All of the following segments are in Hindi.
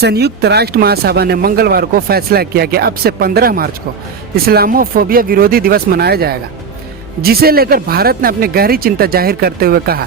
संयुक्त राष्ट्र महासभा ने मंगलवार को फैसला किया कि अब से 15 मार्च को इस्लामोफोबिया विरोधी दिवस मनाया जाएगा, जिसे लेकर भारत ने अपनी गहरी चिंता जाहिर करते हुए कहा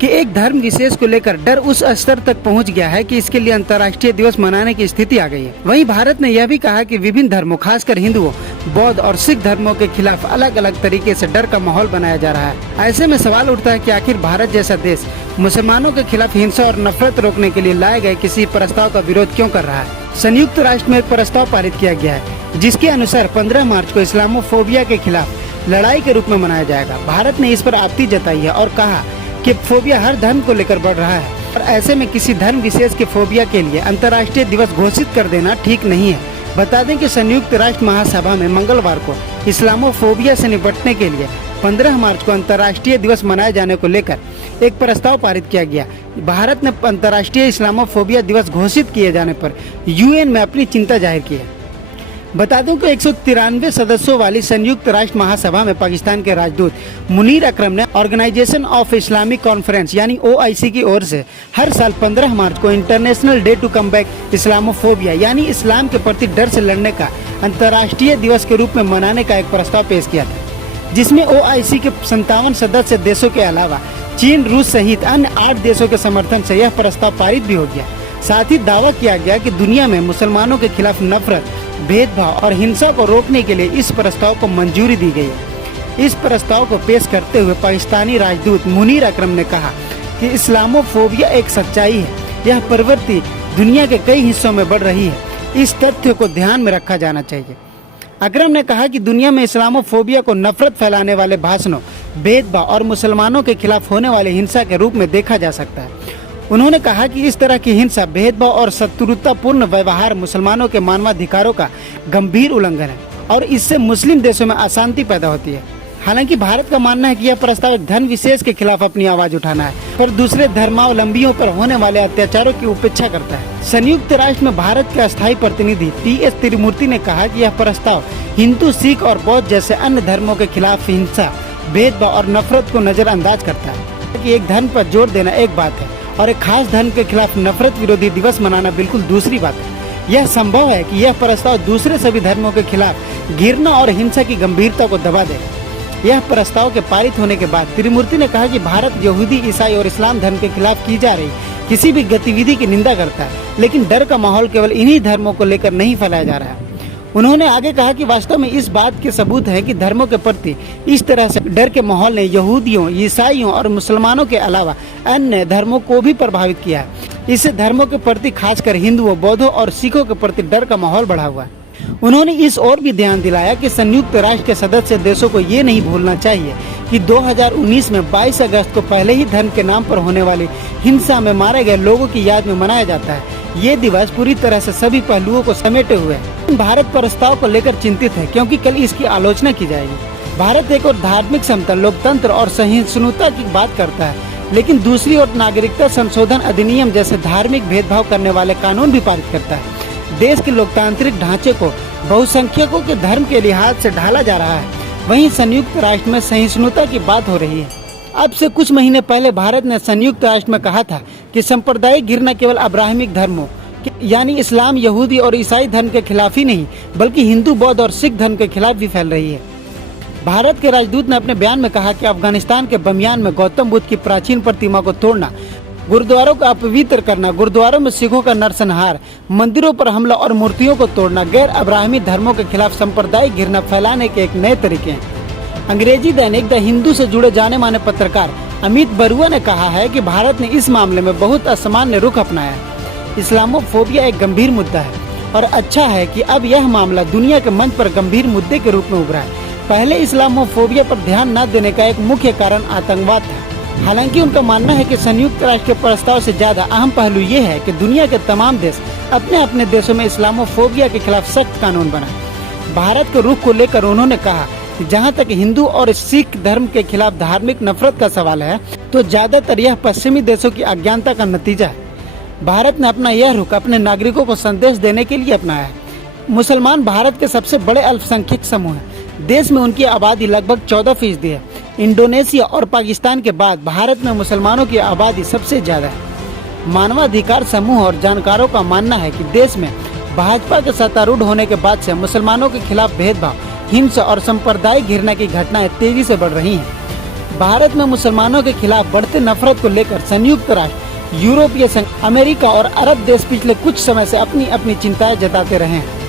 कि एक धर्म विशेष को लेकर डर उस स्तर तक पहुंच गया है कि इसके लिए अंतर्राष्ट्रीय दिवस मनाने की स्थिति आ गई है। वहीं भारत ने यह भी कहा कि विभिन्न धर्मों, खासकर हिंदुओं, बौद्ध और सिख धर्मों के खिलाफ अलग अलग तरीके से डर का माहौल बनाया जा रहा है। ऐसे में सवाल उठता है कि आखिर भारत जैसा देश मुसलमानों के खिलाफ हिंसा और नफरत रोकने के लिए लाए गए किसी प्रस्ताव का विरोध क्यों कर रहा है। संयुक्त राष्ट्र में एक प्रस्ताव पारित किया गया है, जिसके अनुसार 15 मार्च को इस्लामोफोबिया के खिलाफ लड़ाई के रूप में मनाया जाएगा। भारत ने इस पर आपत्ति जताई है और कहा कि फोबिया हर धर्म को लेकर बढ़ रहा है और ऐसे में किसी धर्म विशेष के फोबिया के लिए अंतर्राष्ट्रीय दिवस घोषित कर देना ठीक नहीं है। बता दें कि संयुक्त राष्ट्र महासभा में मंगलवार को इस्लामोफोबिया से निपटने के लिए 15 मार्च को अंतर्राष्ट्रीय दिवस मनाए जाने को लेकर एक प्रस्ताव पारित किया गया। भारत ने अंतर्राष्ट्रीय इस्लामोफोबिया दिवस घोषित किए जाने पर यूएन में अपनी चिंता जाहिर की है। बता दूं कि 193 सदस्यों वाली संयुक्त राष्ट्र महासभा में पाकिस्तान के राजदूत मुनीर अकरम ने ऑर्गेनाइजेशन ऑफ इस्लामिक कॉन्फ्रेंस यानी OIC की ओर से हर साल 15 मार्च को international day to combat islamophobia यानी इस्लाम के प्रति डर से लड़ने का अंतर्राष्ट्रीय दिवस के रूप में मनाने का एक प्रस्ताव पेश किया था, जिसमें OIC के 57 सदस्य देशों के अलावा चीन, रूस सहित अन्य 8 देशों के समर्थन से यह प्रस्ताव पारित भी हो गया। साथ ही दावा किया गया कि दुनिया में मुसलमानों के खिलाफ नफरत, भेदभाव और हिंसा को रोकने के लिए इस प्रस्ताव को मंजूरी दी गई है। इस प्रस्ताव को पेश करते हुए पाकिस्तानी राजदूत मुनीर अकरम ने कहा कि इस्लामोफोबिया एक सच्चाई है। यह प्रवृत्ति दुनिया के कई हिस्सों में बढ़ रही है। इस तथ्य को ध्यान में रखा जाना चाहिए। अकरम ने कहा कि दुनिया में इस्लामोफोबिया को नफरत फैलाने वाले भाषणों, भेदभाव और मुसलमानों के खिलाफ होने वाली हिंसा के रूप में देखा जा सकता है। उन्होंने कहा कि इस तरह की हिंसा, भेदभाव और शत्रुतापूर्ण व्यवहार मुसलमानों के मानवाधिकारों का गंभीर उल्लंघन है और इससे मुस्लिम देशों में अशांति पैदा होती है। हालांकि भारत का मानना है कि यह प्रस्ताव एक धर्म विशेष के खिलाफ अपनी आवाज उठाना है, पर दूसरे धर्मावलंबियों पर होने वाले अत्याचारों की उपेक्षा करता है। संयुक्त राष्ट्र में भारत के अस्थायी प्रतिनिधि TS तिरुमूर्ति ने कहा कि यह प्रस्ताव हिंदू, सिख और बौद्ध जैसे अन्य धर्मों के खिलाफ हिंसा, भेदभाव और नफरत को नजरअंदाज करता है कि एक धर्म पर जोर देना एक बात है और एक खास धर्म के खिलाफ नफरत विरोधी दिवस मनाना बिल्कुल दूसरी बात है। यह संभव है कि यह प्रस्ताव दूसरे सभी धर्मों के खिलाफ घृणा और हिंसा की गंभीरता को दबा दे। यह प्रस्ताव के पारित होने के बाद तिरुमूर्ति ने कहा कि भारत यहूदी, ईसाई और इस्लाम धर्म के खिलाफ की जा रही किसी भी गतिविधि की निंदा करता है, लेकिन डर का माहौल केवल इन्हीं धर्मों को लेकर नहीं फैलाया जा रहा है। उन्होंने आगे कहा कि वास्तव में इस बात के सबूत है कि धर्मों के प्रति इस तरह से डर के माहौल ने यहूदियों, ईसाइयों और मुसलमानों के अलावा अन्य धर्मों को भी प्रभावित किया है। इससे धर्मों के प्रति, खासकर हिंदुओं, बौद्धों और सिखों के प्रति डर का माहौल बढ़ा हुआ है। उन्होंने इस ओर भी ध्यान दिलाया कि संयुक्त राष्ट्र के सदस्य देशों को ये नहीं भूलना चाहिए कि 2019 में 22 अगस्त को पहले ही धर्म के नाम पर होने वाली हिंसा में मारे गए लोगों की याद में मनाया जाता है। ये दिवस पूरी तरह से सभी पहलुओं को समेटे हुए है। भारत प्रस्ताव को लेकर चिंतित है क्योंकि कल इसकी आलोचना की जाएगी। भारत एक और धार्मिक समता, लोकतंत्र और सहिष्णुता की बात करता है, लेकिन दूसरी ओर नागरिकता संशोधन अधिनियम जैसे धार्मिक भेदभाव करने वाले कानून भी पारित करता है। देश के लोकतांत्रिक ढांचे को बहुसंख्यकों के धर्म के लिहाज से ढाला जा रहा है। वहीं संयुक्त राष्ट्र में सहिष्णुता की बात हो रही है। अब से कुछ महीने पहले भारत ने संयुक्त राष्ट्र में कहा था कि सांप्रदायिक घृणा केवल अब्राहमिक धर्मों यानी इस्लाम, यहूदी और ईसाई धर्म के खिलाफ ही नहीं, बल्कि हिंदू, बौद्ध और सिख धर्म के खिलाफ भी फैल रही है। भारत के राजदूत ने अपने बयान में कहा कि अफगानिस्तान के बमियान में गौतम बुद्ध की प्राचीन प्रतिमा को तोड़ना, गुरुद्वारों को अपवित्र करना, गुरुद्वारों में सिखों का नरसंहार, मंदिरों पर हमला और मूर्तियों को तोड़ना गैर अब्राहमी धर्मों के खिलाफ सांप्रदायिक घृणा फैलाने के एक नए तरीके हैं। अंग्रेजी दैनिक द हिंदू से जुड़े जाने माने पत्रकार अमित बरुआ ने कहा है कि भारत ने इस मामले में बहुत असामान्य रुख अपनाया है। इस्लामोफोबिया एक गंभीर मुद्दा है और अच्छा है कि अब यह मामला दुनिया के मंच पर गंभीर मुद्दे के रूप में उभरा है। पहले इस्लामोफोबिया पर ध्यान न देने का एक मुख्य कारण आतंकवाद था। हालांकि उनका मानना है कि संयुक्त राष्ट्र के प्रस्ताव से ज्यादा अहम पहलू ये है कि दुनिया के तमाम देश अपने अपने देशों में इस्लामोफोबिया के खिलाफ सख्त कानून बनाए। भारत के रुख को लेकर उन्होंने कहा कि जहाँ तक हिंदू और सिख धर्म के खिलाफ धार्मिक नफरत का सवाल है, तो ज्यादातर यह पश्चिमी देशों की अज्ञानता का नतीजा है। भारत ने अपना यह रुख अपने नागरिकों को संदेश देने के लिए अपनाया है। मुसलमान भारत के सबसे बड़े अल्पसंख्यक समूह हैं। देश में उनकी आबादी लगभग 14% है। इंडोनेशिया और पाकिस्तान के बाद भारत में मुसलमानों की आबादी सबसे ज्यादा है। मानवाधिकार समूह और जानकारों का मानना है कि देश में भाजपा के सत्तारूढ़ होने के बाद से मुसलमानों के खिलाफ भेदभाव, हिंसा और सांप्रदायिक घृणा की घटनाएं तेजी से बढ़ रही हैं। भारत में मुसलमानों के खिलाफ बढ़ते नफरत को लेकर संयुक्त राष्ट्र, यूरोपीय संघ, अमेरिका और अरब देश पिछले कुछ समय से अपनी अपनी चिंताएं जताते रहे हैं।